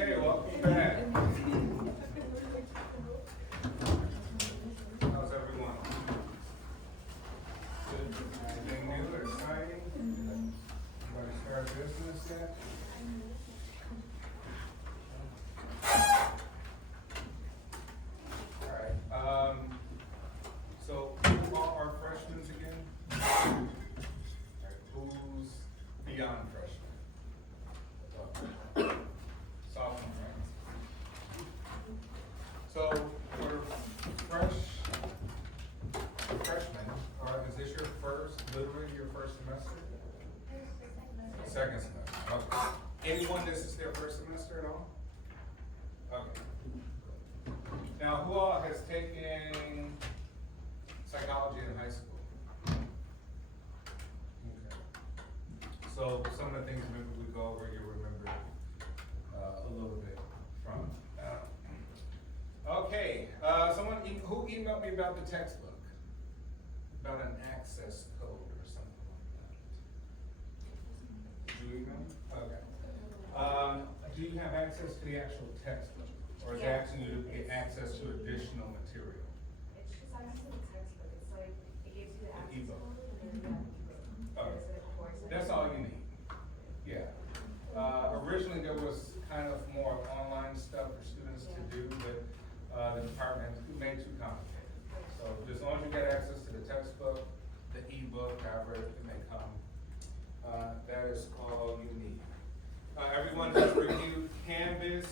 Okay, welcome back. How's everyone? Good. Anything new or exciting? Anybody start business yet? All right. So who are our freshmen again? All right, who's beyond freshmen? Sophomore, right? So for freshmen, is this your literally your first semester? Second semester. Okay. Anyone this is their first semester at all? Okay. Now, who all has taken psychology in high school? Okay. So some of the things maybe we go over, you remember a little bit from. Okay, someone who emailed me about the textbook, about an access code or something like that. Did you email me? Okay. Do you have access to the actual textbook, or is it asking you to get access to additional material? It's just access to the textbook. It's like it gives you the access ebook. code and then you have the ebook. Okay. There's a course. That's all you need. Yeah. Originally there was kind of more online stuff for students to do, but the department made it too complicated. So as long as you get access to the textbook, the ebook, however it may come, that is all you need. Everyone has reviewed Canvas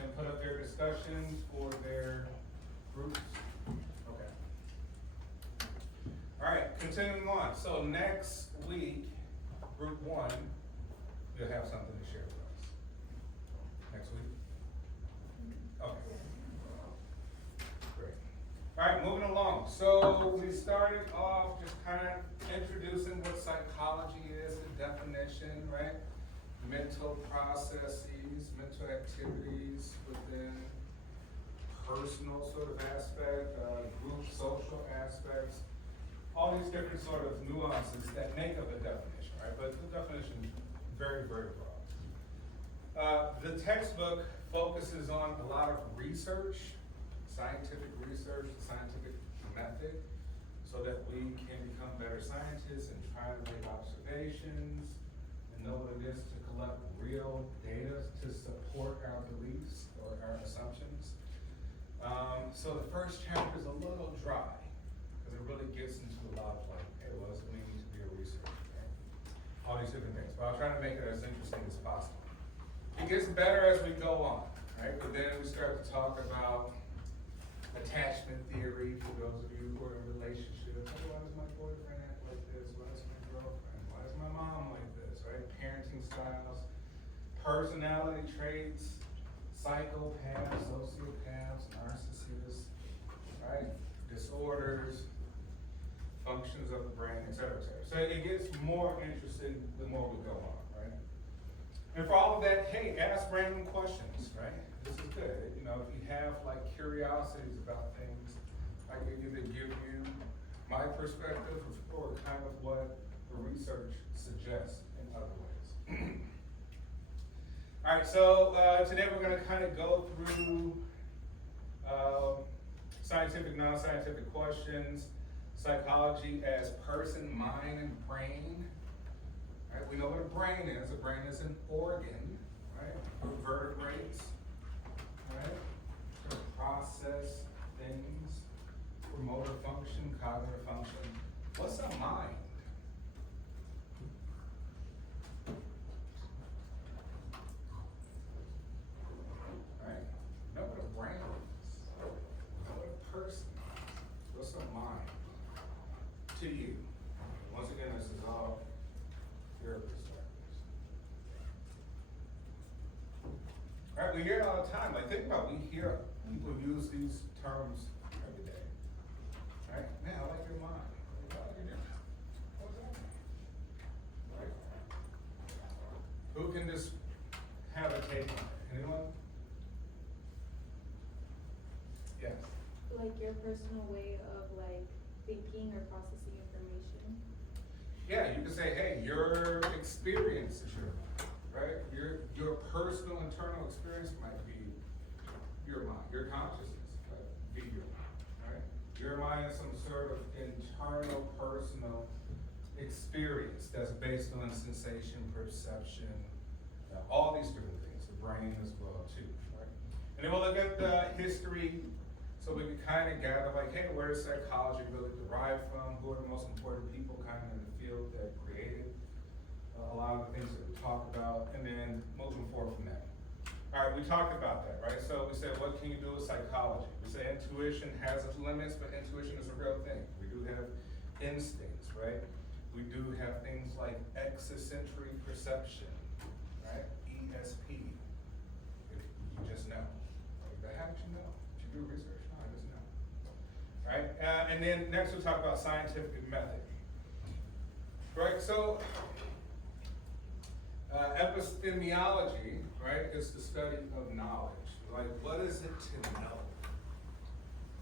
and put up their discussions for their groups. Okay. All right, continuing on. So next week, group 1, you'll have something to share with us. Next week? Okay. Great. All right, moving along. So we started off just kind of introducing what psychology is, the definition, right? Mental processes, mental activities within personal sort of aspect, group social aspects, all these different sort of nuances that make up a definition, right? But the definition is very, very broad. The textbook focuses on a lot of research, scientific research, the scientific method, so that we can become better scientists and try to make observations and know what it is to collect real data to support our beliefs or our assumptions. So the first chapter is a little dry, because it really gets into a lot of like, hey, what does it mean to be a researcher? Right? All these different things, but I'll try to make it as interesting as possible. It gets better as we go on, right? But then we start to talk about attachment theory for those of you who are in relationships. Oh, why does my boyfriend act like this? Why is my girlfriend? Why is my mom like this, right? Parenting styles, personality traits, psychopaths, sociopaths, narcissists, right? Disorders, functions of the brain, et cetera, et cetera. So it gets more interesting the more we go on, right? And for all of that, hey, ask random questions, right? This is good. You know, if you have like curiosities about things, I can either give you my perspective or kind of what the research suggests in other ways. All right, so today we're going to kind of go through scientific, non-scientific questions, psychology as person, mind, and brain. Right, we know what a brain is. A brain is an organ, right, for vertebrates, right, to process things, for motor function, cognitive function. What's a mind? Right, know what a brain is. Know what a person is. What's a mind to you? Once again, this is all your perspectives. All right, we hear it all the time. Like, think about it. We hear people use these terms every day. Right? Man, I like your mind. I like your mind. What's that mean? Right? Who can just have a take on it? Anyone? Yes. Like your personal way of like thinking or processing information. Yeah, you can say, hey, your experience is your mind, right? Your personal personal internal experience might be your mind, your consciousness, might be your mind, right? Your mind is some sort of internal personal experience that's based on sensation, perception, all these different things, the brain as well too, right? And then we'll look at the history, so we can kind of gather like, hey, where does psychology really derive from? Who are the most important people kind of in the field that created a lot of the things that we talk about, and then moving forward from that. All right, we talked about that, right? So we said, what can you do with psychology? We say intuition has its limits, but intuition is a real thing. We do have instincts, right? We do have things like exosensory perception, right? ESP. If you just know. Like, how did you know? Did you do research? No, I just know. Right? And then next we'll talk about scientific method. Right? So, epistemology, right, is the study of knowledge. Like, what is it to know?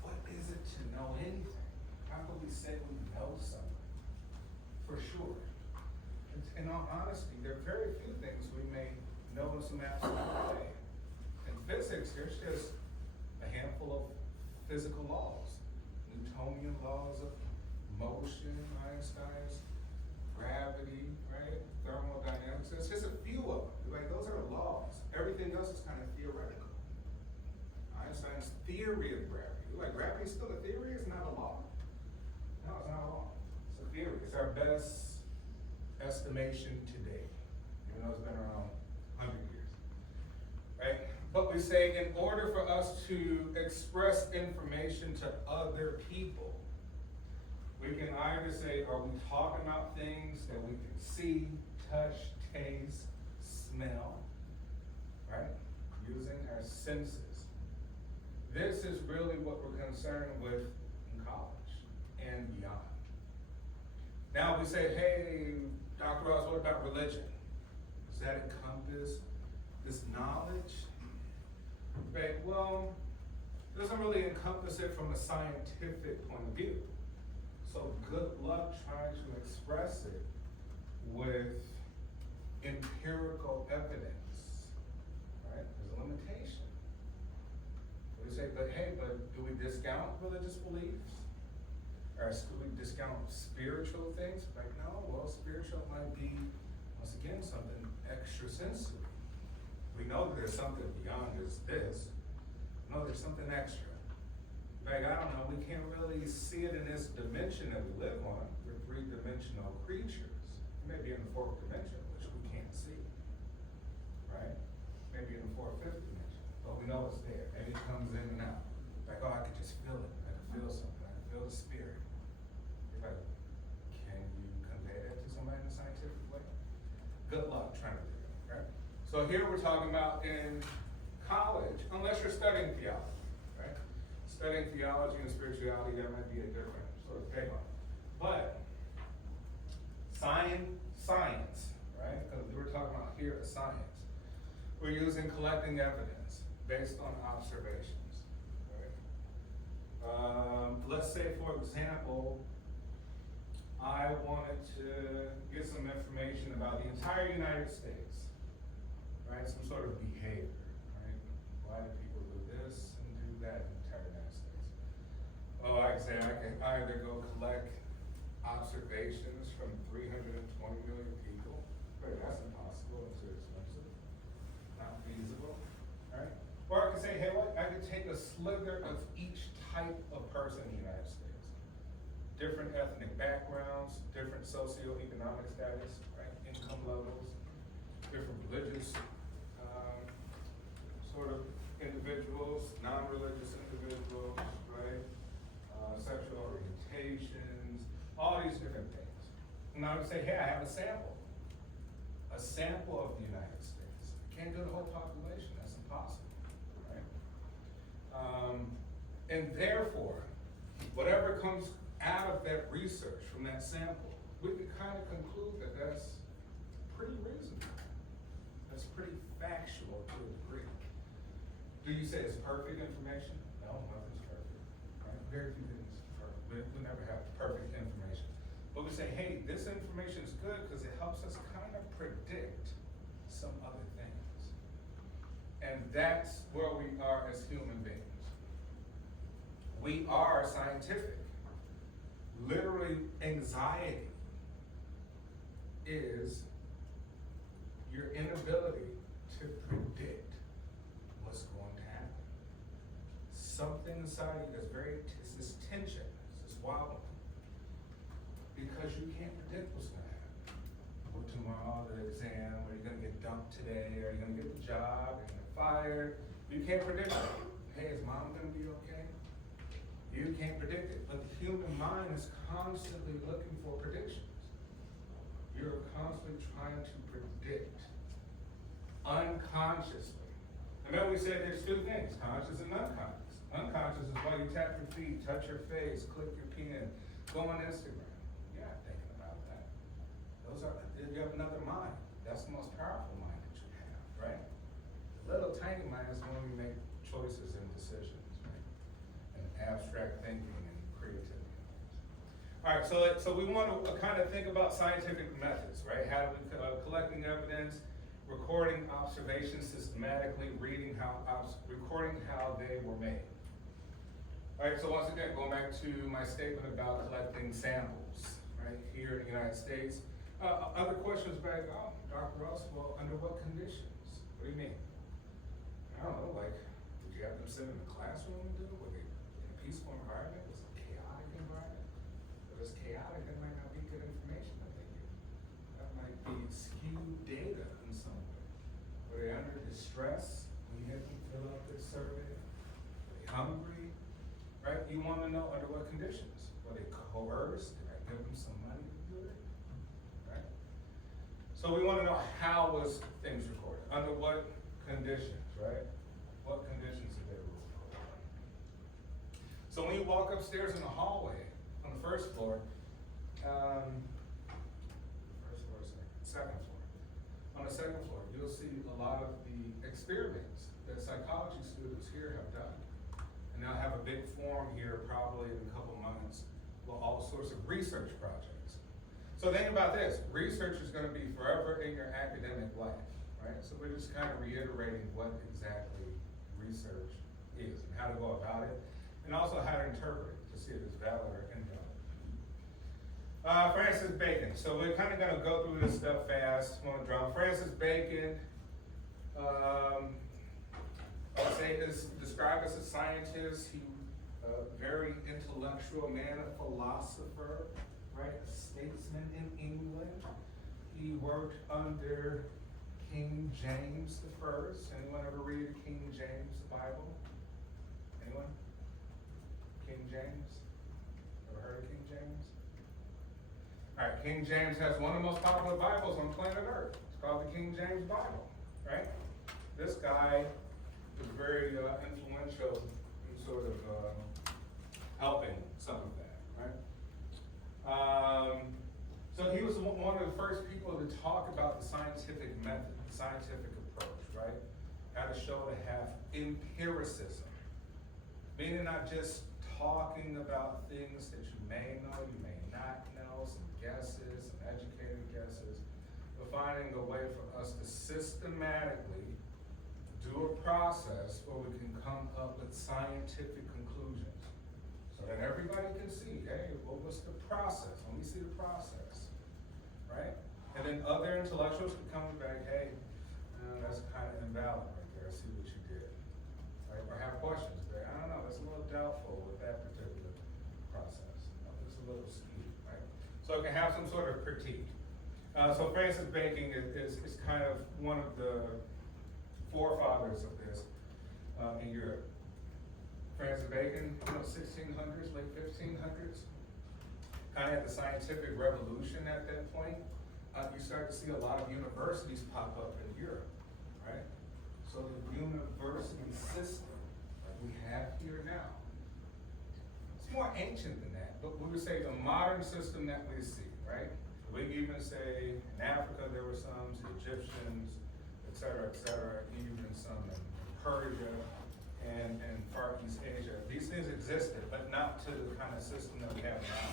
What is it to know anything? How can we say we know something? For sure. In all honesty, there are very few things we may know in some absolute way. In physics, there's just a handful of physical laws. Newtonian laws of motion, Einstein's gravity, right? Thermodynamics. There's just a few of them. Like, those are laws. Everything else is kind of theoretical. Einstein's theory of gravity. Like, gravity is still a theory, it's not a law. No, it's not a law. It's a theory. It's our best estimation today, even though it's been around 100 years. Right? But we say in order for us to express information to other people, we can either say, are we talking about things that we can see, touch, taste, smell, right? Using our senses. This is really what we're concerned with in college and beyond. Now we say, hey, Dr. Ross, what about religion? Does that encompass this knowledge? Right, well, it doesn't really encompass it from a scientific point of view. So good luck trying to express it with empirical evidence, right? There's a limitation. We say, but hey, but do we discount religious beliefs? Or do we discount spiritual things? Like, no, well, spiritual might be, once again, something extrasensory. We know that there's something beyond just this. No, there's something extra. Like, I don't know, we can't really see it in this dimension that we live on. We're three-dimensional creatures. We may be in the fourth dimension, which we can't see, right? Maybe in the fourth, fifth dimension, but we know it's there. Maybe it comes in and out. Like, oh, I could just feel it. I could feel something. I could feel the spirit. You're like, can you convey that to somebody in a scientific way? Good luck trying to do that, right? So here we're talking about in college, unless you're studying theology, right? Studying theology and spirituality, that might be a different sort of take on it. But science, right? Because we were talking about here the science. We're using collecting evidence based on observations, right? Let's say, for example, I wanted to get some information about the entire United States, right? Some sort of behavior, right? Why do people do this and do that in the entire United States? Well, like I say, I can either go collect observations from 320 million people, but that's impossible, it's too expensive, not feasible, right? Or I can say, hey, what? I could take a slither of each type of person in the United States. Different ethnic backgrounds, different socioeconomic status, right? Income levels, different religious sort of individuals, non-religious individuals, right? Sexual orientations, all these different things. And I would say, hey, I have a sample of the United States. I can't do the whole population, that's impossible, right? And therefore, whatever comes out of that research from that sample, we could kind of conclude that that's pretty reasonable. That's pretty factual to a degree. Do you say it's perfect information? No, nothing's perfect. Right? Very few things are perfect. We never have perfect information. But we say, hey, this information is good because it helps us kind of predict some other things. And that's where we are as human beings. We are scientific. Literally, anxiety is your inability to predict what's going to happen. Something inside you that's it's this tension, it's this wobbling. Because you can't predict what's going to happen. Or tomorrow, the exam, are you going to get dumped today? Are you going to get the job? Are you going to get fired? You can't predict it. Hey, is mom going to be okay? You can't predict it. But the human mind is constantly looking for predictions. You're constantly trying to predict unconsciously. Remember we said there's two things, conscious and unconscious. Unconscious is why you tap your feet, touch your face, click your pen, go on Instagram. You're not thinking about that. You have another mind. That's the most powerful mind that you have, right? The little tiny mind is when we make choices and decisions, right? And abstract thinking and creativity. All right, so we want to kind of think about scientific methods, right? How do we collecting evidence, recording observations systematically, recording how they were made. All right, so once again, going back to my statement about collecting samples, right, here in the United States. Other questions back on, Dr. Ross, well, under what conditions? What do you mean? I don't know, like, did you have them sit in the classroom and do it? Were they in a peaceful environment? Was it a chaotic environment? If it's chaotic, that might not be good information that they give. That might be skewed data in some way. Were they under distress when you had them fill out this survey? Were they hungry? Right? You want to know under what conditions. Were they coerced? Did I give them some money to do it? Right? So we want to know how was things recorded. Under what conditions, right? What conditions did they record? So when you walk upstairs in the hallway on the first floor, second floor. On the second floor, you'll see a lot of the experiments that psychology students here have done. And they'll have a big forum here probably in a couple months with all sorts of research projects. So think about this, research is going to be forever in your academic life, right? So we're just kind of reiterating what exactly research is and how to go about it, and also how to interpret it to see if it's valid or invalid. Francis Bacon. So we're kind of going to go through this stuff fast. I'm going to draw Francis Bacon. I'd say is described as a scientist. He very intellectual man, a philosopher, right? A statesman in England. He worked under King James I. Anyone ever read King James, the Bible? Anyone? King James? Ever heard of King James? All right, King James has one of the most popular Bibles on planet Earth. It's called the King James Bible, right? This guy was very influential in sort of helping some of that, right? So he was one of the first people to talk about the scientific method, the scientific approach, right? How to show to have empiricism, meaning not just talking about things that you may know, you may not know, some guesses, some educated guesses, but finding a way for us to systematically do a process where we can come up with scientific conclusions so that everybody can see, hey, what was the process? Let me see the process, right? And then other intellectuals can come back, hey, that's kind of invalid right there. I see what you did, right? Or have questions there. I don't know, that's a little doubtful with that particular process. It's a little skewed, right? So it can have some sort of critique. So Francis Bacon is kind of one of the forefathers of this in Europe. Francis Bacon, 1600s, late 1500s, kind of had the scientific revolution at that point. You start to see a lot of universities pop up in Europe, right? So the university system that we have here now, it's more ancient than that, but we would say the modern system that we see, right? We can even say in Africa there were some, the Egyptians, et cetera, even some in Persia and Far East Asia. These things existed, but not to the kind of system that we have now.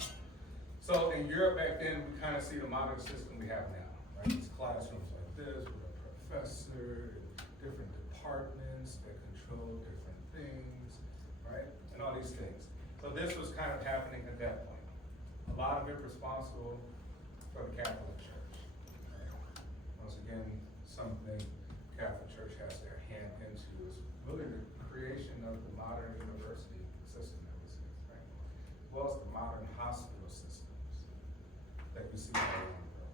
So in Europe back then, we kind of see the modern system we have now, right? These classrooms like this with a professor, different departments, elements that control different things, right? And all these things. So this was kind of happening at that point. A lot of it responsible for the Catholic Church. Right? Once again, something Catholic Church has their hand into is really the creation of the modern university system that we see, right? As well as the modern hospital systems that we see all around the world.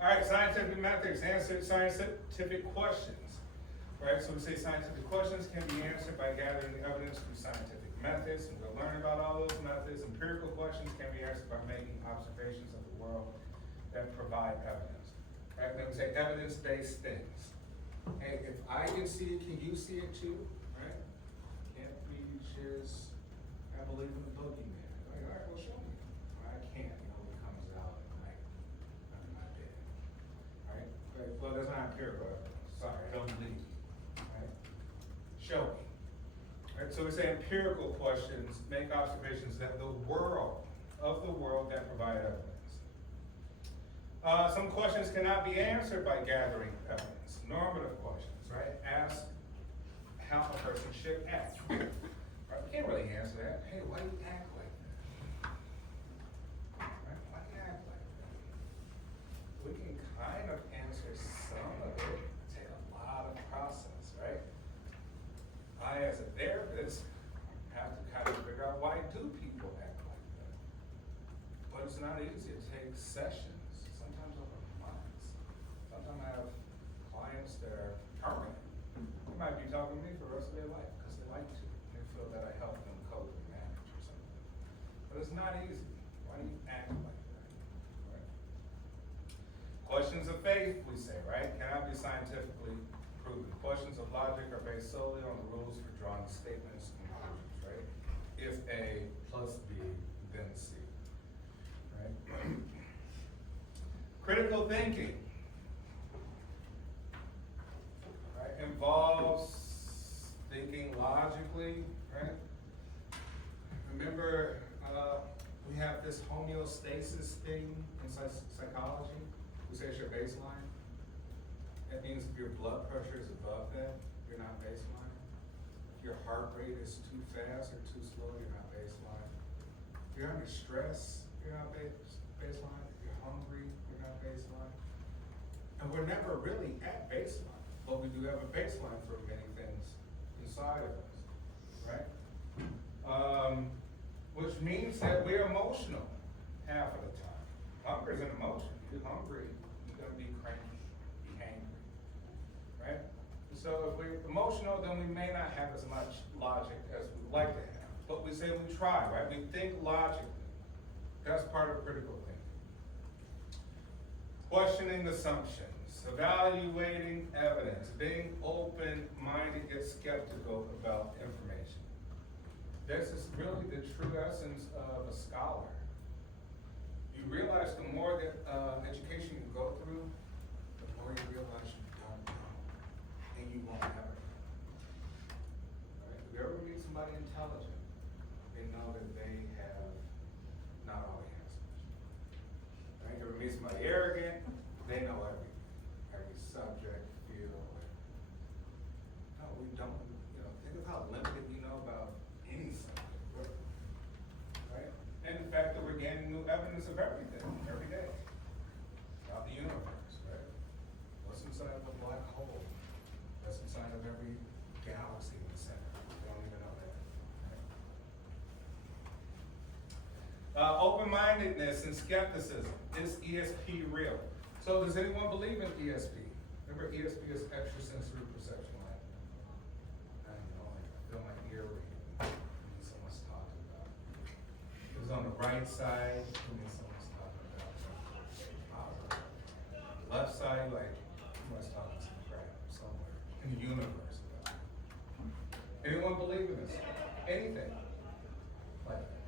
All right, scientific methods, answer scientific questions, right? So we say scientific questions can be answered by gathering evidence through scientific methods, and we'll learn about all those methods. Empirical questions can be answered by making observations of the world that provide evidence, right? Then we say evidence-based things. Hey, if I can see it, can you see it too, right? Can't we just, I believe in the boogeyman. Like, all right, well, show me. Well, I can't, it comes out at night. I'm not dead. Right? Well, that's not empirical evidence. Sorry, I don't believe you. Right? Show me. Right? So we say empirical questions make observations that the world that provide evidence. Some questions cannot be answered by gathering evidence. Normative questions, right? Ask how a person should act. Right? We can't really answer that. Hey, why do you act like that? Right? Why do you act like that? We can kind of answer some of it. Take a lot of process, right? I, as a therapist, have to kind of figure out why do people act like that. But it's not easy. It takes sessions, sometimes over months. Sometimes I have clients that are permanent. They might be talking to me for the rest of their life because they like to. They feel that I help them cope and manage or something. But it's not easy. Why do you act like that? Right? Questions of faith, we say, right, cannot be scientifically proven. Questions of logic are based solely on the rules for drawing statements and conclusions, right? If A plus B, then C, right? Critical thinking, right, involves thinking logically, right? Remember, we have this homeostasis thing in psychology. We say it's your baseline. That means if your blood pressure is above that, you're not baseline. If your heart rate is too fast or too slow, you're not baseline. If you're under stress, you're not baseline. If you're hungry, you're not baseline. And we're never really at baseline, but we do have a baseline for many things inside of us, right? Which means that we're emotional half of the time. Hunger is an emotion. If you're hungry, you're gonna be cranky, be angry, right? So if we're emotional, then we may not have as much logic as we'd like to have. But we say we try, right? We think logically. That's part of critical thinking. Questioning assumptions, evaluating evidence, being open-minded yet skeptical about information. This is really the true essence of a scholar. You realize the more that education you go through, the more you realize you don't know, and you won't ever know. Right? If you ever meet somebody intelligent, they know that they have not all the answers. Right? If you ever meet somebody arrogant, they know every subject, field. No, we don't. Think of how limited we know about any subject, right? And the fact that we're gaining new evidence of everything, every day, about the universe, right? What's inside of a black hole? What's inside of every galaxy in the center? We don't even know that. Right? Open-mindedness and skepticism. Is ESP real? So does anyone believe in ESP? Remember, ESP is extrasensory perception. I know, I feel my ear ringing when someone's talking about it. It was on the right side when someone's talking about it. Left side, like someone's talking some crap somewhere in the universe about it. Anyone believe in this? Anything like that?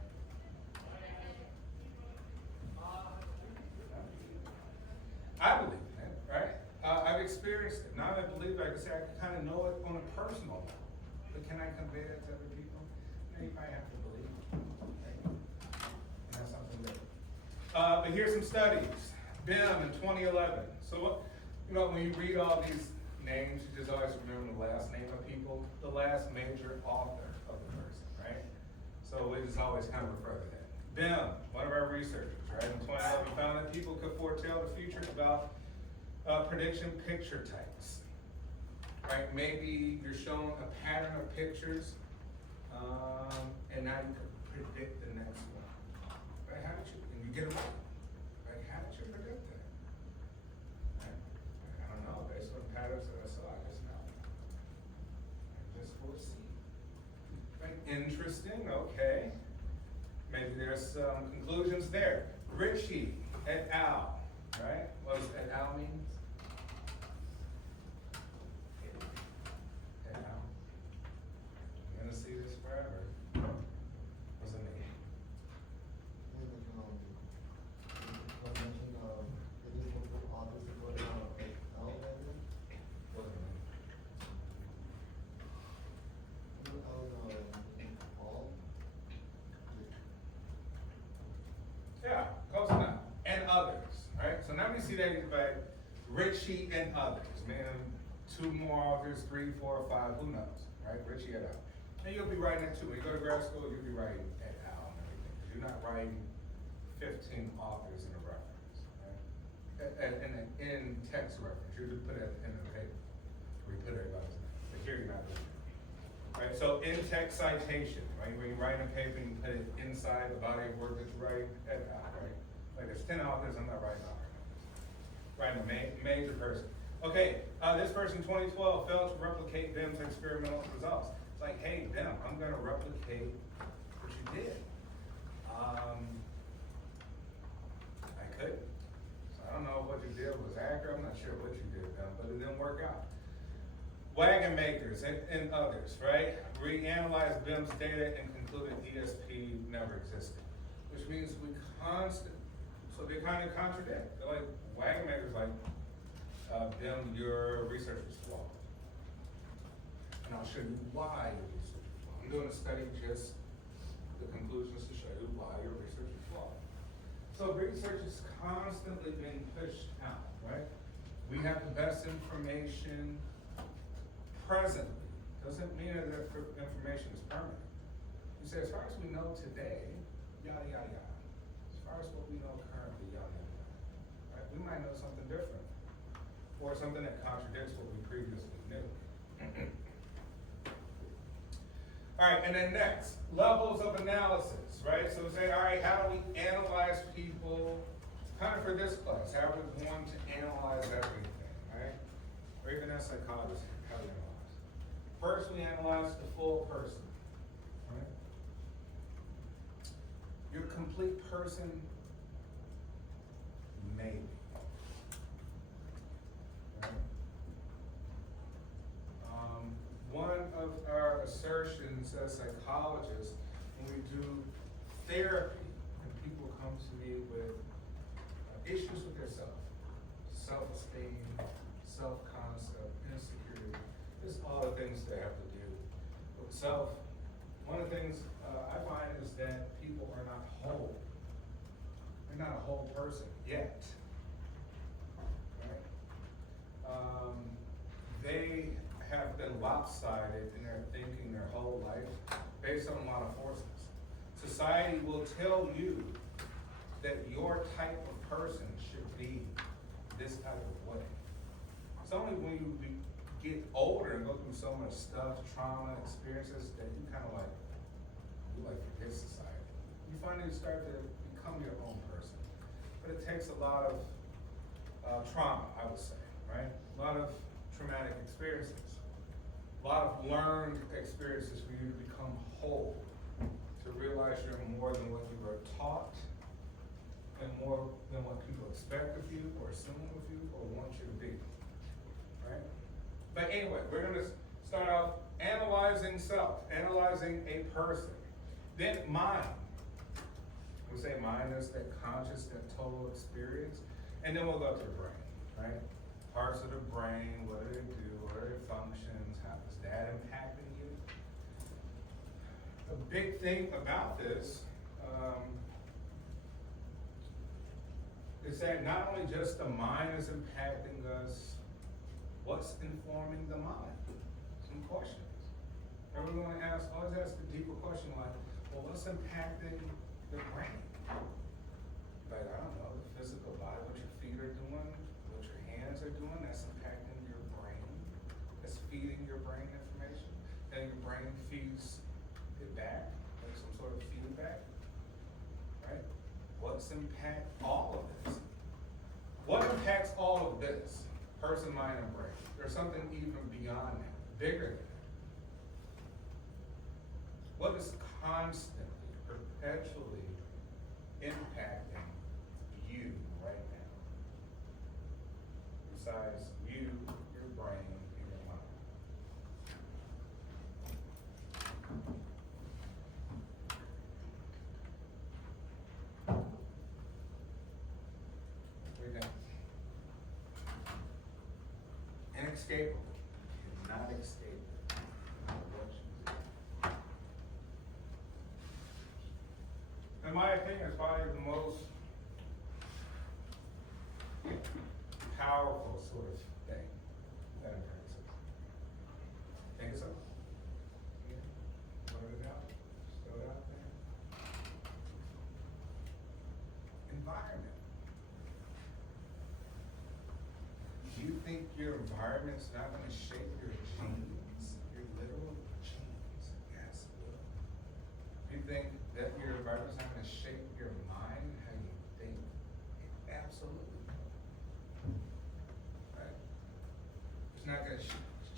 I believe in it, right? I've experienced it. Now I believe, like I said, I can kind of know it on a personal level. But can I convey it to other people? No, you probably have to believe it. Right? And that's something different. But here's some studies. BIM in 2011. So, when you read all these names, you just always remember the last name of people, the last major author of the person, right? So we just always kind of refer to that. Bim, one of our researchers, right, in 2011 found that people could foretell the future about prediction picture types. Right, maybe you're shown a pattern of pictures, and now you can predict the next one. Right, how did you, and you get it right. Right, how did you predict that? Right? I don't know, based on patterns that I saw, I just know. I just foresee. Right, interesting, okay. Maybe there's some conclusions there. Ritchie et al., right? What does et al. Means? Et al. You're gonna see this forever. What's it mean? What does it mean? Yeah, close enough. And others, right? So now we see that it's by Ritchie and others, meaning 2 more authors, 3, 4, 5, who knows, right? Ritchie et al. And you'll be writing it too. When you go to grad school, you'll be writing et al. And everything. 'Cause you're not writing 15 authors in a reference, right? In text reference, you just put it at the end of the paper. We put everybody's name. But here you're not doing it. Right, so in-text citation, right, when you write a paper, you put it inside the body of work that you write, et al., right? Like there's 10 authors, I'm not writing author names. Writing a major person. Okay, this person in 2012 failed to replicate Bim's experimental results. It's like, hey, Bim, I'm gonna replicate what you did. I couldn't. So I don't know if what you did was accurate, I'm not sure what you did, Bim, but it didn't work out. Wagon makers and others, right? Reanalyzed Bim's data and concluded ESP never existed. Which means we so they kind of contradict. They're like, wagon makers like, Bim, your research is flawed. And I'll show you why your research is flawed. I'm doing a study just the conclusions to show you why your research is flawed. So research is constantly being pushed out, right? We have the best information presently. Doesn't mean that information is permanent. You say, as far as we know today, yada, yada, yada. As far as what we know currently, yada, yada, yada. Right? We might know something different. Or something that contradicts what we previously knew. All right, and then next, levels of analysis, right? So we say, all right, how do we analyze people? Kind of for this class, how are we going to analyze everything, right? Or even as psychologists, how do we analyze? First, we analyze the full person, right? Your complete person, maybe. Right? One of our assertions as psychologists, when we do therapy, and people come to me with issues with their self-esteem, self-concept, insecurity, it's all the things they have to do with self. One of the things I find is that people are not whole. They're not a whole person yet. Right? They have been lopsided in their thinking their whole life based on a lot of forces. Society will tell you that your type of person should be this type of way. It's only when you get older and go through so much stuff, trauma, experiences, that you kind of like, you like forget society. You finally start to become your own person. But it takes a lot of trauma, I would say, right? A lot of traumatic experiences. A lot of learned experiences for you to become whole, to realize you're more than what you were taught, and more than what people expect of you, or assume of you, or want you to be, right? But anyway, we're gonna start off analyzing self, analyzing a person. Then mind. We say mind is that conscious, that total experience. And then we'll go to the brain, right? Parts of the brain, what do they do, what are their functions, how is that impacting you? A big thing about this is that not only just the mind is impacting us, What's informing the mind? Some questions. Everyone always ask a deeper question like, well, what's impacting the brain? Like, I don't know, the physical body, what your feet are doing, what your hands are doing, that's impacting your brain. That's feeding your brain information. Then your brain feeds it back, like some sort of feedback, right? What's impact all of this? What impacts all of this? Person, mind, and brain. There's something even beyond that, bigger than that. What is constantly, perpetually impacting you right now? Besides you, your brain, and your mind. What do you think? Inescapable. You cannot escape it. No matter what you do. In my opinion, it's probably the most powerful sort of thing that occurs. Think so? Yeah. Put it out. Just throw it out there. Environment. Do you think your environment's not going to shape your genes? Your literal genes? Yes, it will. Do you think that your environment's not going to shape your mind, how you think? It absolutely will. Right? It's not going to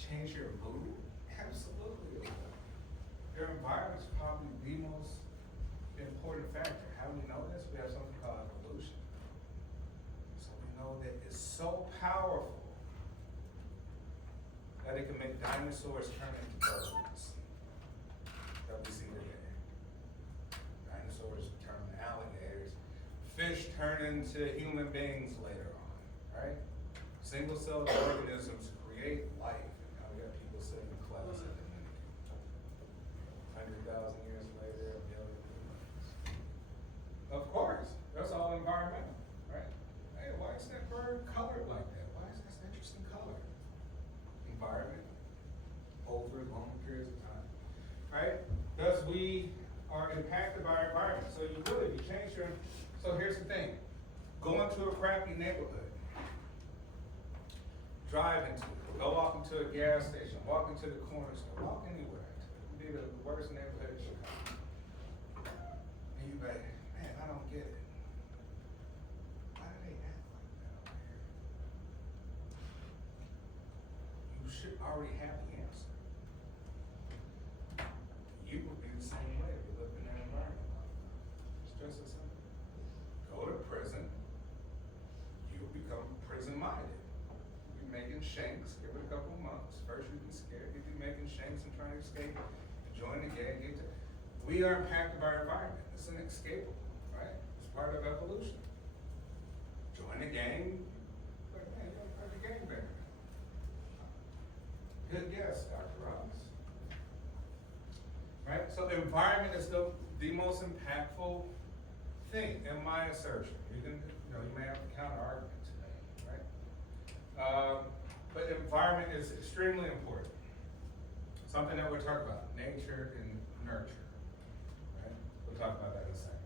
change your mood? Absolutely it will. Your environment's probably the most important factor. How do we know this? We have something called evolution. So we know that it's so powerful that it can make dinosaurs turn into birds that we see today. Dinosaurs turn into alligators. Fish turn into human beings later on, right? Single-celled organisms create life. And now we got people sitting in class at the minute. 100,000 years later, a billion years. Of course, that's all environmental, right? Hey, why is that bird colored like that? Why is that an interesting color? Environment over long periods of time, right? Thus, we are impacted by our environment. So you change your. So here's the thing: go into a crappy neighborhood, drive into it, go walk into a gas station, walk into the corner store, walk anywhere. Be the worst neighborhood in Chicago, and you be like, man, I don't get it. Why do they act like that over here? You should already have the answer. You would be the same way if you lived in that environment. It's just as simple. Go to prison, you'll become prison-minded. You'll be making shanks, give it a couple of months. First you'll be scared, you'll be making shanks and trying to escape, join the gang. We are impacted by our environment. It's inescapable, right? It's part of evolution. Join the gang, like, man, you're part of the gang banger. Good guess, Dr. Ross. Right? So the environment is the most impactful thing in my assertion. You may have a counter argument today, right? But environment is extremely important. Something that we're talking about, nature and nurture, right? We'll talk about that in a second.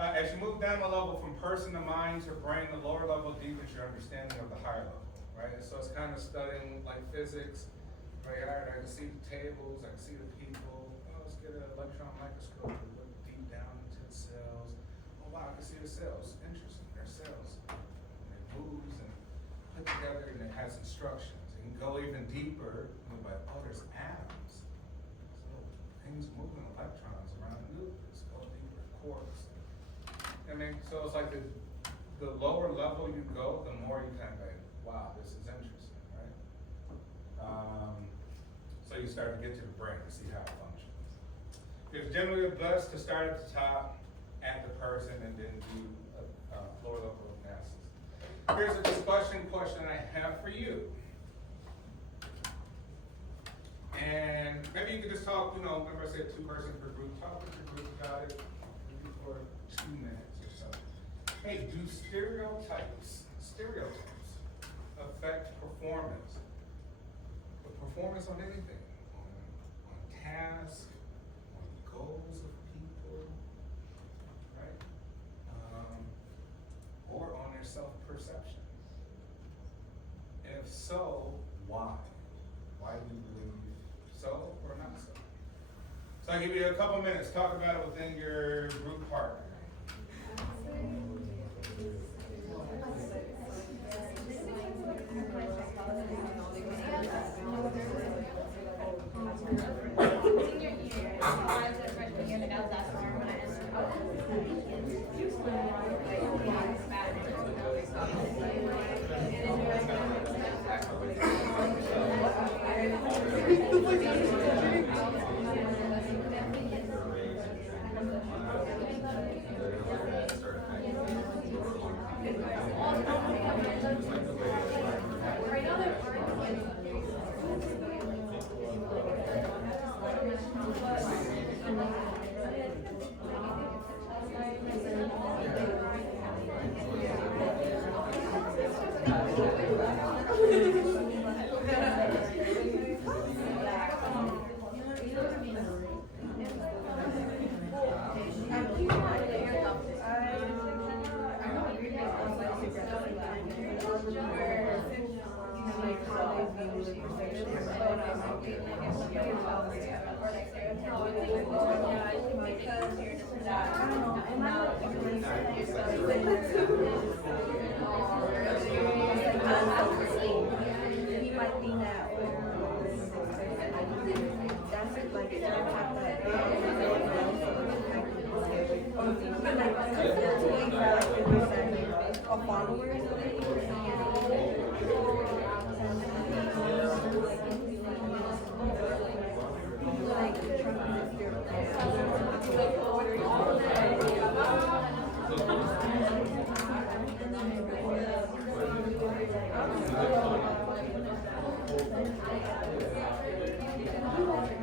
As you move down the level from person to mind to brain, the lower level deepens your understanding of the higher level, right? So it's kind of studying like physics, right? I can see the tables, I can see the people. Oh, let's get an electron microscope and look deep down into the cells. Oh wow, I can see the cells. Interesting, they're cells. And it moves and put together and it has instructions. You can go even deeper, and be like, oh, there's atoms. So things moving, electrons around the nucleus, go deeper, quarks. I mean, so it's like the lower level you go, the more you kind of like, wow, this is interesting, right? So you start to get to the brain to see how it functions. It's generally best to start at the top, at the person, and then do a lower level analysis. Here's a discussion question I have for you. And maybe you could just talk, remember I said 2 person per group, talk with your group about it, maybe for 2 minutes or so. Hey, do stereotypes affect performance performance on anything, on task, on goals of people, right? Or on their self-perception. And if so, why? Why do you believe so or not so? So I give you a couple minutes, talk about it within your group partner. Senior year, I was a freshman year, like I was last summer when I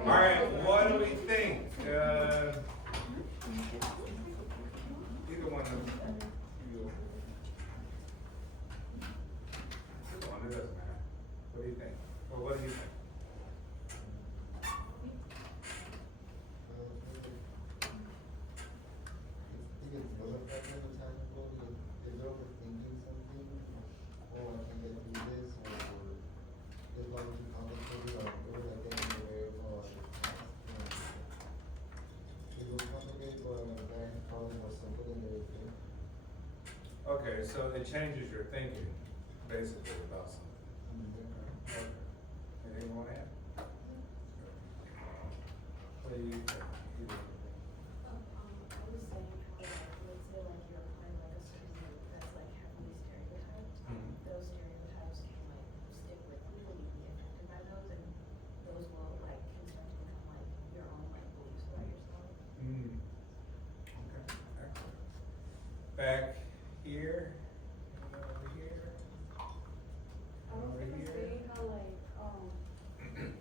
Alright, what do we think? Either one of you. Either one, it doesn't matter. What do you think? Or what do you think? Okay, so it changes your thinking, basically, about something. Okay. Anything you want to add? What do you think? I was saying how, let's say like you're applying like a student that's like heavily stereotyped, Mhm. those stereotypes can like stick with you and you can get affected by those and those will like can start to become like your own like beliefs about yourself. Mm. Okay, excellent. Back here, and over here. I was Over gonna here. say how like,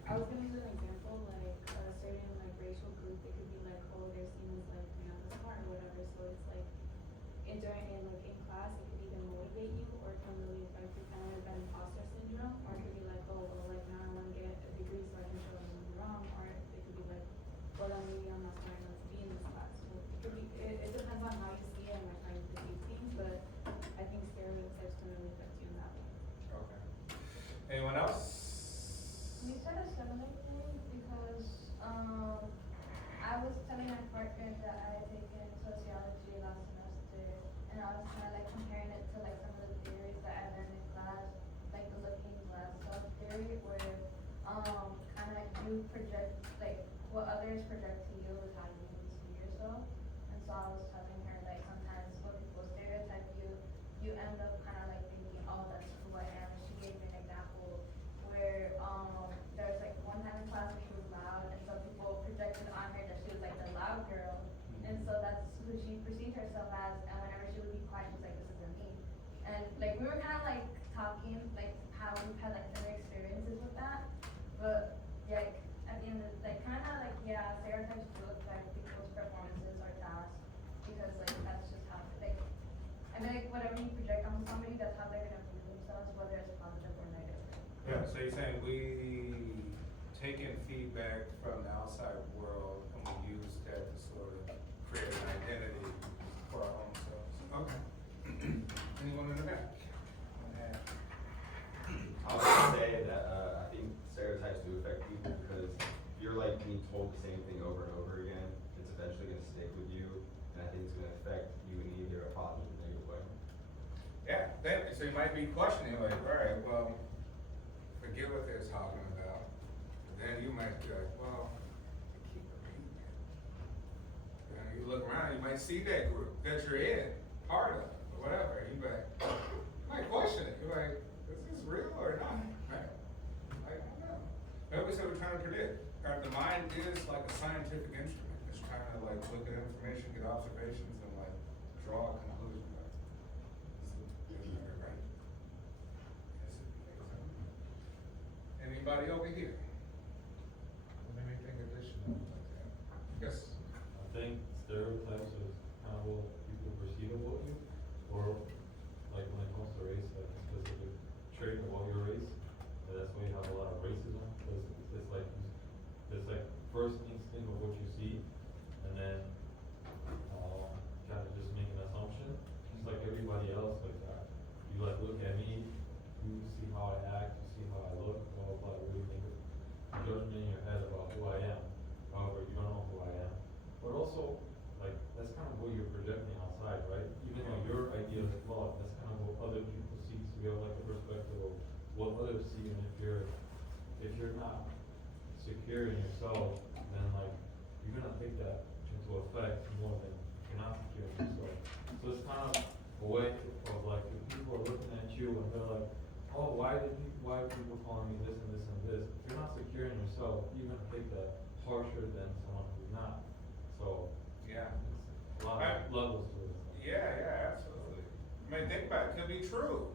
I was gonna use an example, like a certain like racial group, it could be like, oh, they're seen as like, you know, the smart or whatever, so it's like, in class, it could either motivate you or it can really affect you, kind of like that imposter syndrome, or it could be like, oh, well, like now I wanna get a degree so I can show them I'm wrong, or it could be like, well, then maybe I'm not smart enough to be in this class, so it could be, it depends on how you see it and like how you perceive things, but I think stereotypes can really affect you in that way. Okay. Anyone else? We said a similar thing because I was telling my partner that I had taken sociology last semester, and I was kind of like comparing it to like some of the theories that I learned in class, like the looking glass self theory, where kind of like you project like what others project to you is how you see yourself. And so I was telling her like sometimes when people stereotype you, you end up kind of like thinking, oh, that's who I am. She gave me an example where there's like one time in class where she was loud, and some people projected on her that she was like the loud girl, and so that's who she perceived herself as. And whenever she would be quiet, she's like, this isn't me. And like we were kind of like talking like how we've had like similar experiences with that, but like at the end of like kind of like yeah, stereotypes do affect people's performances or tasks outside world, and we use that to sort of create an identity for our own selves. Okay. Anyone in the back? I was gonna say that, I think stereotypes do affect people because if you're like being told the same thing over and over again, it's eventually gonna stick with you, and I think it's gonna affect you in either a positive or negative way. Yeah, then, so you might be questioning, like, all right, well, forget what they're talking about. But then you might be like, well, they keep repeating it. You know, you look around, you might see that group that you're in, part of, or whatever, and you might question it. You're like, is this real or not? Right? Like, I don't know. But we said we're trying to predict. The mind is like a scientific instrument. It's trying to like look at information, get observations, and like draw a conclusion. Isn't that right? Yes, it is. Anybody over here? Anything additional like that? Yes. I think stereotypes is kind of what people perceive about you, or like when it comes to race, like a specific trait about your race, and that's why you have a lot of racism, because it's like first instinct of what you see, and then kind of just make an assumption, just like everybody else like that. You like look at me, you see how I act, you see how I look, blah blah blah, really make a judgment in your head about who I am. However, you don't know who I am. But also, like, that's kind of what you're projecting outside, right? Even though your idea is flawed, that's kind of what other people see. So you have like a perspective of what others see, and if you're not secure in yourself, then like you're gonna take that into effect more than if you're not secure in yourself. So it's kind of a way of like if people are looking at you and they're like, oh, why are people calling me this and this and this? If you're not secure in yourself, you're gonna take that harsher than someone who's not. So Yeah. it's a lot of levels to it. Yeah, absolutely. I mean, think about it, it could be true.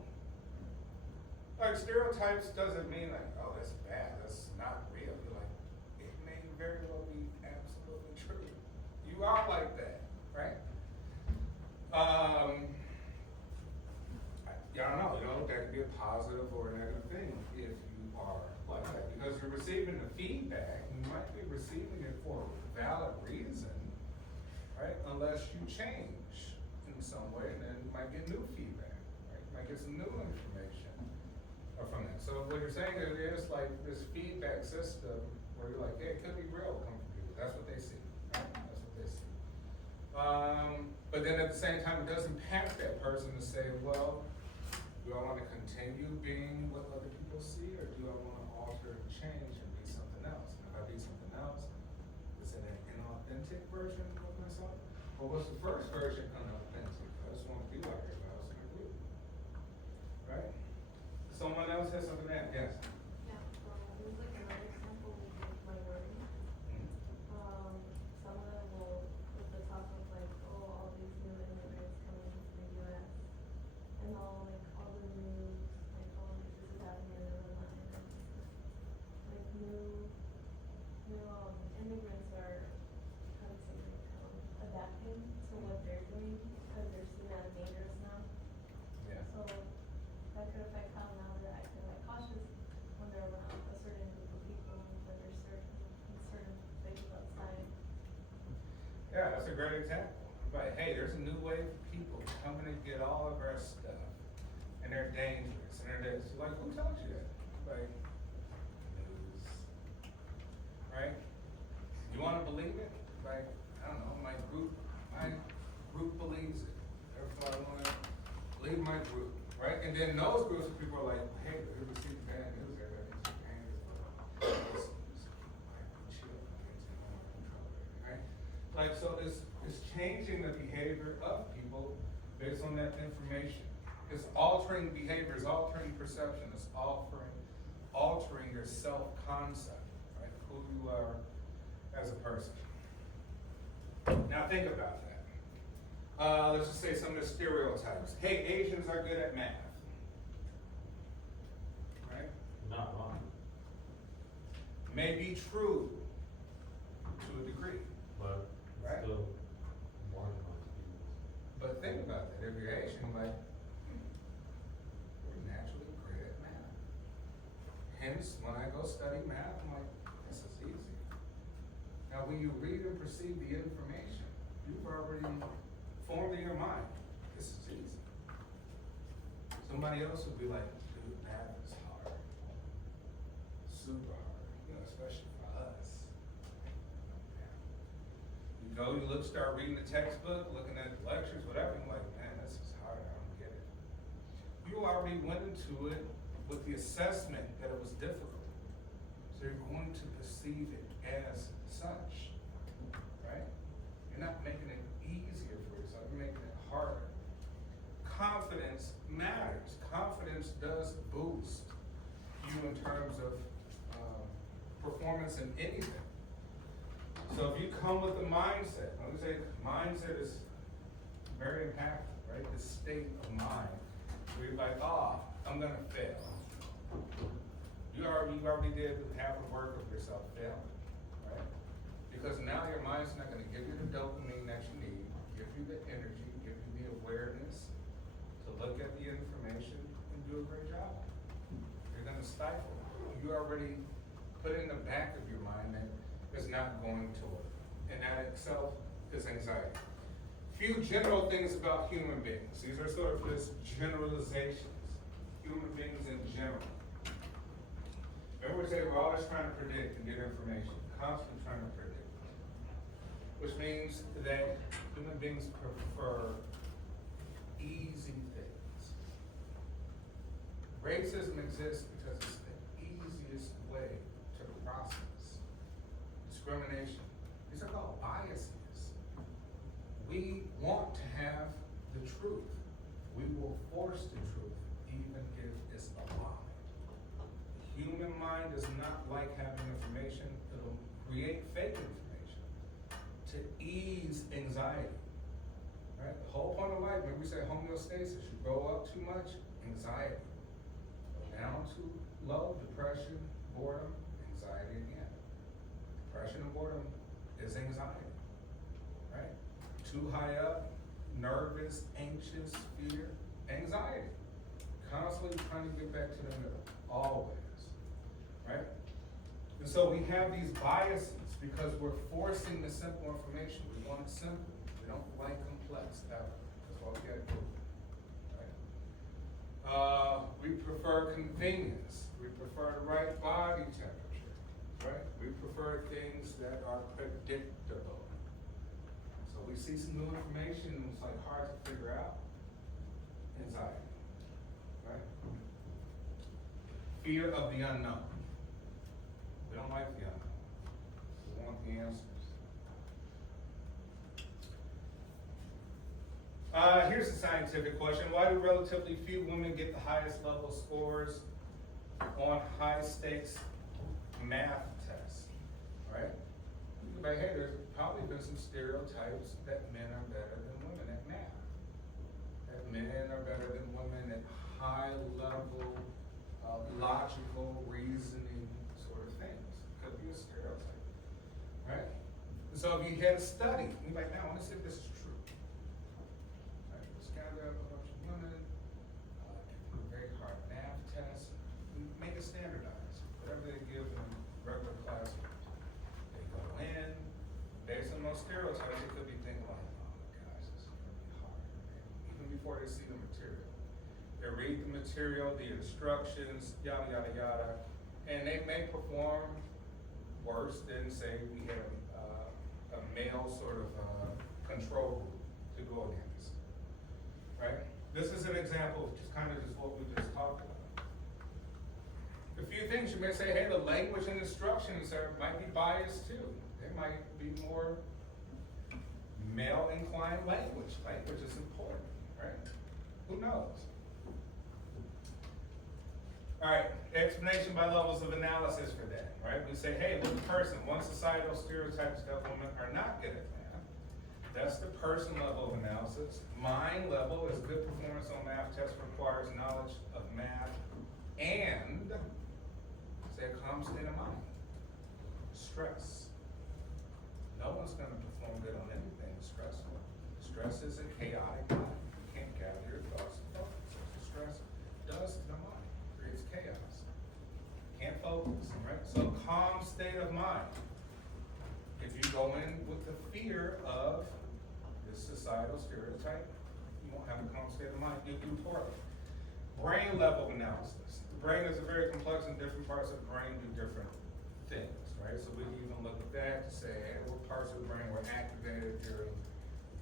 Like stereotypes doesn't mean like, oh, that's bad, that's not real. You're like, it may very well be absolutely true. You are like that, right? Yeah, I don't know, that could be a positive or a negative thing if you are like that. Because you're receiving the feedback, you might be receiving it for a valid reason, right? Unless you change in some way, and then you might get new feedback, right? You might get some new information from that. So what you're saying is there's like this feedback system where you're like, hey, it could be real coming from people. That's what they see, right? That's what they see. But then at the same time, it does impact that person to say, well, do I want to continue being what other people see, or do I want to alter and change and be something else? And if I be something else, is it an inauthentic version of myself? Or was the first version unauthentic? I just want to be like everybody else in the group. Right? Someone else has something to add? Yes? Yeah, there's like another example with minority. Some of them will, with the talk of like, oh, all these new immigrants coming to the US, and all like, all the news, like, oh, this is happening in Atlanta, like new immigrants are, how to say, like, adapting to what they're doing, because they're seen as dangerous now. Yeah. So that could affect how now they're acting like cautious when they're around a certain group of people, when they're certain things outside. Yeah, that's a great example. But hey, there's a new wave of people coming to get all of our stuff, and they're dangerous, and they're this. Like, who told you that? Like, news, right? You want to believe it? Like, I don't know, my group believes it. Everybody want to believe my group, right? And then those groups of people are like, hey, we received bad news. Everybody needs to be paying this. Right? Like, so it's changing the behavior of people based on that information. It's altering behavior, it's altering perception, it's altering your self-concept, right? Who you are as a person. Now think about that. Let's just say some of the stereotypes. Hey, Asians are good at math. Right? Not wrong, May be true to a degree. but Right. it's still marginalized people. But think about that. If you're Asian, like, we're naturally great at math. Hence, when I go study math, I'm like, this is easy. Now, when you read and perceive the information, you've already formed in your mind, this is easy. Somebody else would be like, dude, math is hard. Super hard, you know, especially for us. You go, you look, start reading the textbook, looking at the lectures, whatever, you're like, man, this is hard, I don't get it. You already went into it with the assessment that it was difficult. So you're going to perceive it as such, right? You're not making it easier for yourself, you're making it harder. Confidence matters. Confidence does boost you in terms of performance in anything. So if you come with the mindset, let me say mindset is very impactful, right? The state of mind, where you're like, oh, I'm gonna fail. You already did half the work of yourself failing, right? Because now your mind's not gonna give you the dopamine that you need, give you the energy, give you the awareness to look at the information and do a great job. You're gonna stifle it. You already put in the back of your mind that is not going to work. And that itself is anxiety. Few general things about human beings. These are sort of just generalizations. Human beings in general. Remember we say we're always trying to predict and get information, constantly trying to predict. Which means that human beings prefer easy things. Racism exists because it's the easiest way to process. Discrimination. These are called biases. We want to have the truth. We will force the truth even if it's a lie. The human mind does not like having information. It'll create fake information to ease anxiety. Right? The whole point of life, when we say homeostasis, you go up too much, anxiety. Go down too low, depression, boredom, anxiety again. Depression and boredom is anxiety. Right? Too high up, nervous, anxious, fear, anxiety. Constantly trying to get back to the middle, always. Right? And so we have these biases because we're forcing the simple information. We want it simple. We don't like complex ever. That's why we gotta do it. Right? We prefer convenience. We prefer the right body temperature. Right? We prefer things that are predictable. So we see some new information and it's like hard to figure out. Anxiety. Right? Fear of the unknown. We don't like the unknown. We want the answers. Here's a scientific question. Why do relatively few women get the highest level scores on high stakes math tests? Right? But hey, there's probably been some stereotypes that men are better than women at math. That men are better than women at high level, logical, reasoning sort of things. Could be a stereotype. Right? So if you had a study, you're like, now I want to see if this is true. Right? Let's gather up a bunch of women, give them a very hard math test, and make it standardized. Whatever they give in regular classrooms. They go in, based on those stereotypes, they could be thinking like, oh my gosh, this is gonna be hard. Even before they see the material. They read the material, the instructions, yada, yada, yada, and they may perform worse than, say, we had a male sort of control group to go against, right? This is an example of just kind of just what we just talked about. A few things you may say, hey, the language and instructions might be biased too. There might be more male-inclined language. Language is important, right? Who knows? All right, explanation by levels of analysis for that, right? We say, hey, look, the person, one societal stereotypes that women are not good at math. That's the person level of analysis. Mind level is good performance on math tests requires knowledge of math and, say, a calm state of mind. Stress. No one's gonna perform good on anything stressful. Stress is a chaotic mind. You can't gather your thoughts and focus. That's what stress does to the mind. Creates chaos. Can't focus, right? So calm state of mind If you go in with the fear of this societal stereotype, you won't have a calm state of mind, you'll do poorly. Brain level analysis. The brain is very complex and different parts of the brain do different things, right? So we can even look at that to say, hey, what parts of the brain were activated during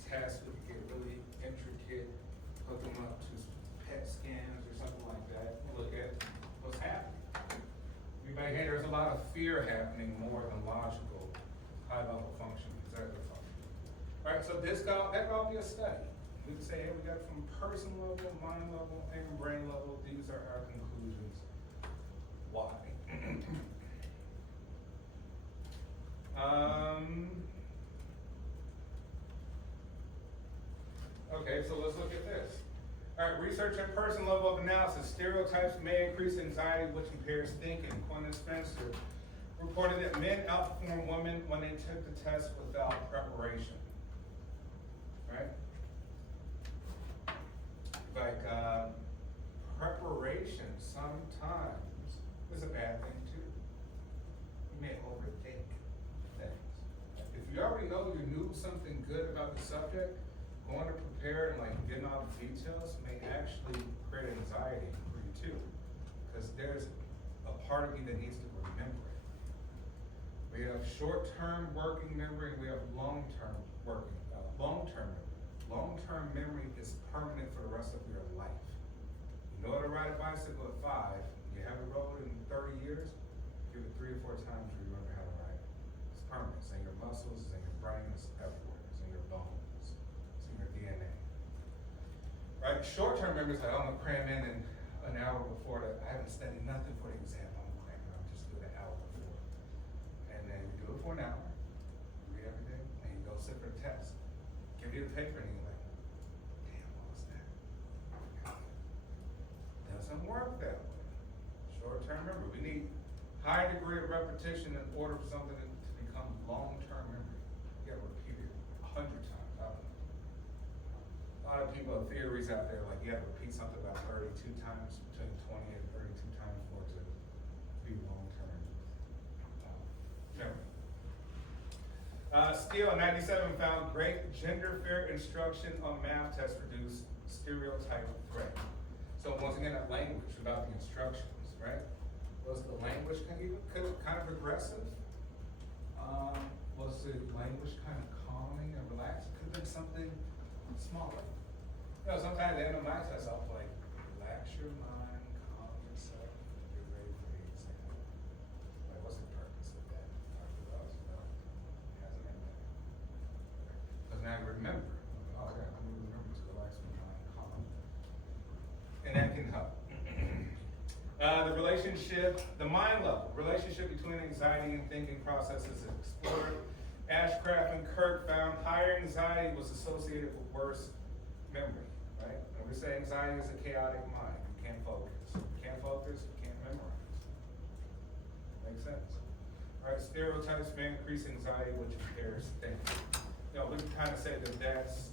tests. We can get really intricate, hook them up to PET scans or something like that, and look at what's happening. You may hear there's a lot of fear happening more than logical, high-level function, executive function. All right, so that could all be a study. We can say, hey, we got from person level, mind level, and brain level, these are our conclusions. Why? Okay, so let's look at this. All right, research at person level of analysis. Stereotypes may increase anxiety, which impairs thinking. Quinn and Spencer reported that men outperformed women when they took the test without preparation. Right? Like, preparation sometimes is a bad thing too. You may overthink things. If you already know you knew something good about the subject, going to prepare and like getting all the details may actually create anxiety for you too. Because there's a part of you that needs to remember it. We have short-term working memory and we have long-term working, long-term memory. Long-term memory is permanent for the rest of your life. You know how to ride a bicycle at 5, you haven't rode in 30 years, give it 3 or 4 times to remember how to ride. It's permanent. It's in your muscles, it's in your brain, it's everywhere. It's in your bones, it's in your DNA. Right? Short-term memory is like, I'm gonna cram in an hour before I haven't studied nothing for the exam. I'm gonna cram it. I'm just do it an hour before. And then you do it for an hour, you read every day, and you go sit for the test. Give you the paper and you're like, damn, what was that? Doesn't work that way. Short-term memory. We need high degree of repetition in order for something to become long-term memory. You gotta repeat it 100 times. I don't know. A lot of people have theories out there like you have to repeat something about 32 times, between 20 and 32 times for it to be long-term memory. Steele, 97, found great gender fair instruction on math test reduced stereotype threat. So once again, that language about the instructions, right? Was the language kind of aggressive? Was the language kind of calming and relaxed? Could have been something smaller. You know, sometimes at the end of my test, I'll be like, relax your mind, calm yourself, get ready for the exam. Like, what's the purpose of that? Because now I remember. Oh, yeah, I need to remember to relax my mind, calm. And that can help. The relationship, the mind level, relationship between anxiety and thinking processes is explored. Ashcraft and Kirk found higher anxiety was associated with worse memory, right? And we say anxiety is a chaotic mind. You can't focus. You can't focus, you can't memorize. Makes sense? All right, stereotypes may increase anxiety, which impairs thinking. You know, we can kind of say that that's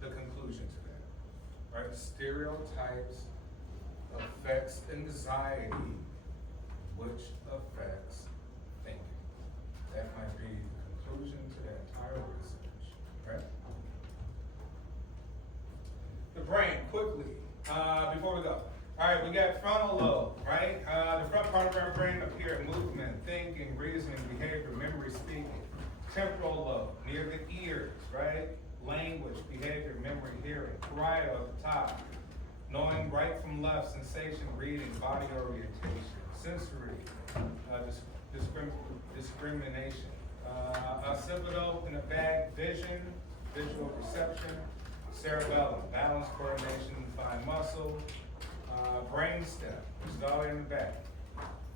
the conclusion to that, right? Stereotypes affects anxiety, which affects thinking. That might be the conclusion to the entire research, right? The brain, quickly, before we go. All right, we got frontal lobe, right? The front part of our brain up here, movement, thinking, reasoning, behavior, memory, speaking. Temporal lobe, near the ears, right? Language, behavior, memory, hearing. Parietal at the top, knowing right from left, sensation, reading, body orientation. Sensory, discrimination. Occipital in the back, vision, visual perception. Cerebellum, balance, coordination, fine muscle. Brainstem, which is all in the back,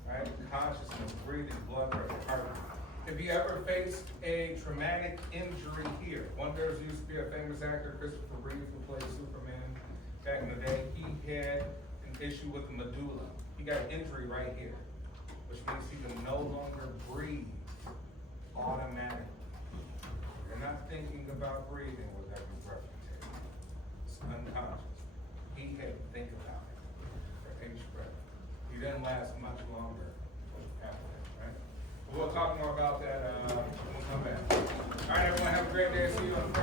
right? Consciousness, breathing, blood pressure, heartbeat. If you ever faced a traumatic injury here, there used to be a famous actor, Christopher Reeve, who played Superman back in the day. He had an issue with the medulla. He got an injury right here, which means he can no longer breathe automatically. You're not thinking about breathing with every breath you take. It's unconscious. He had to think about it for each breath. He didn't last much longer after that, right? We'll talk more about that, when we come back. All right, everyone, have a great day, see you on Friday.